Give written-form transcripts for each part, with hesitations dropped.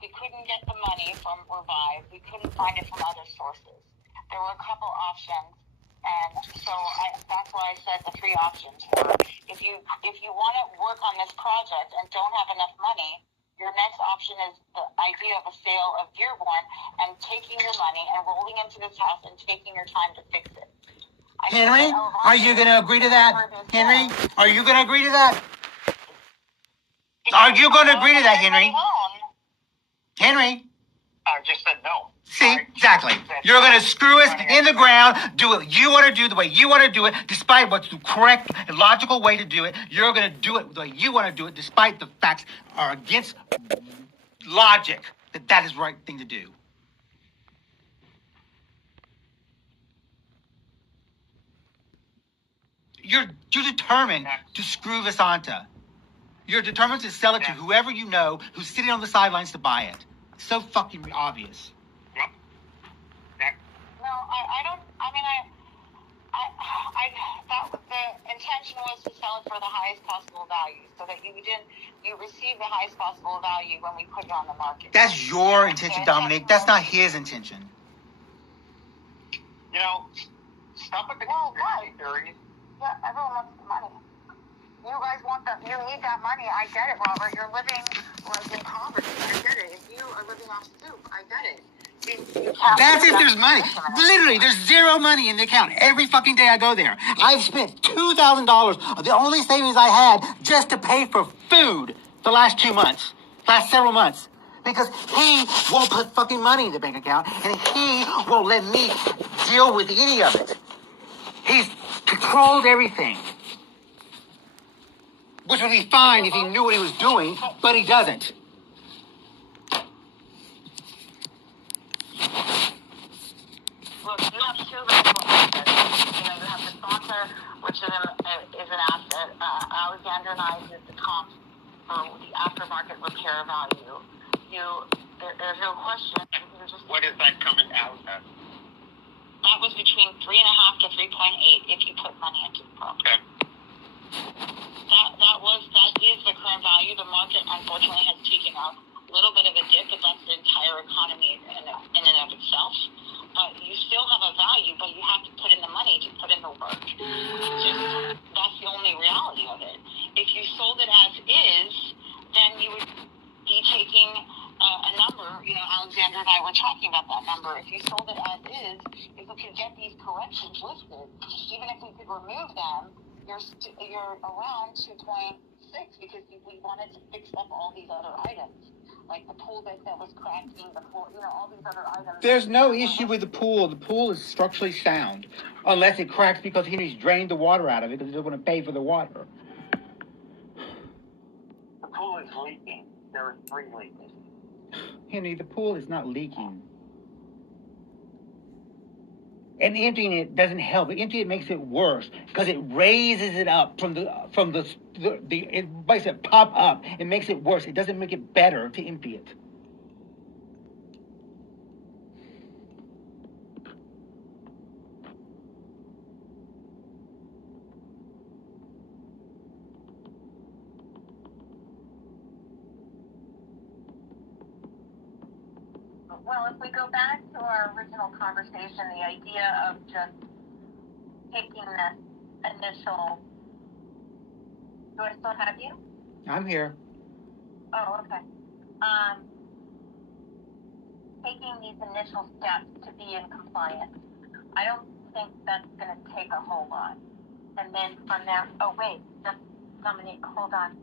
We couldn't get the money from Revive. We couldn't find it from other sources. There were a couple options, and so that's why I said the three options were: if you want to work on this project and don't have enough money, your next option is the idea of a sale of Dearborn and taking your money and rolling into this house and taking your time to fix it. Henry, are you going to agree to that? Henry, are you going to agree to that? Are you going to agree to that, Henry? Henry? I just said no. See, exactly. You're going to screw us in the ground, do what you want to do the way you want to do it, despite what's the correct and logical way to do it. You're going to do it the way you want to do it, despite the facts are against logic that is the right thing to do. You're determined to screw Vasanta. You're determined to sell it to whoever you know who's sitting on the sidelines to buy it. It's so fucking obvious. No, I don't. I mean, the intention was to sell it for the highest possible value, so that you receive the highest possible value when we put it on the market. That's your intention, Dominic. That's not his intention. You know, stop with the conspiracy theories. Yeah, everyone wants the money. You guys you need that money. I get it, Robert. You're living like in poverty. I get it. If you are living off soup, I get it. That's if there's money. Literally, there's zero money in the account. Every fucking day I go there. I've spent $2,000 of the only savings I had just to pay for food the last several months. Because he won't put fucking money in the bank account, and he won't let me deal with any of it. He's controlled everything. Which would be fine if he knew what he was doing, but he doesn't. Look, you have two valuable assets. You have the sponsor, which is an asset. Alexander and I did the comp for the aftermarket repair value. There's no question. What is that coming out at? That was between 3.5 to 3.8 if you put money into the property. Okay. That is the current value. The market, unfortunately, has taken a little bit of a dip, but that's the entire economy in and of itself. You still have a value, but you have to put in the money to put in the work. That's the only reality of it. If you sold it as is, then you would be taking a number. Alexander and I were talking about that number. If you sold it as is, if we could get these corrections listed, even if we could remove them, you're around 2.6 because we wanted to fix up all these other items. Like the pool that was cracking, the floor, all these other items. There's no issue with the pool. The pool is structurally sound, unless it cracks because Henry's drained the water out of it because he doesn't want to pay for the water. The pool is leaking. There are 3 leaks. Henry, the pool is not leaking. And emptying it doesn't help. Emptying it makes it worse because it raises it up it makes it pop up. It makes it worse. It doesn't make it better to empty it. Well, if we go back to our original conversation, the idea of just taking this initial... Do I still have you? I'm here. Oh, okay. Taking these initial steps to be in compliance, I don't think that's going to take a whole lot. And then from there... Oh, wait. Just Dominique, hold on.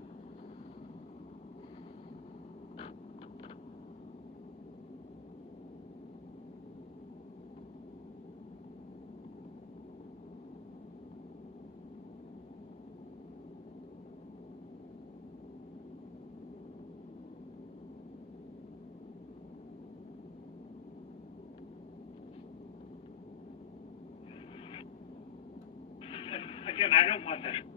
Again, I don't want that.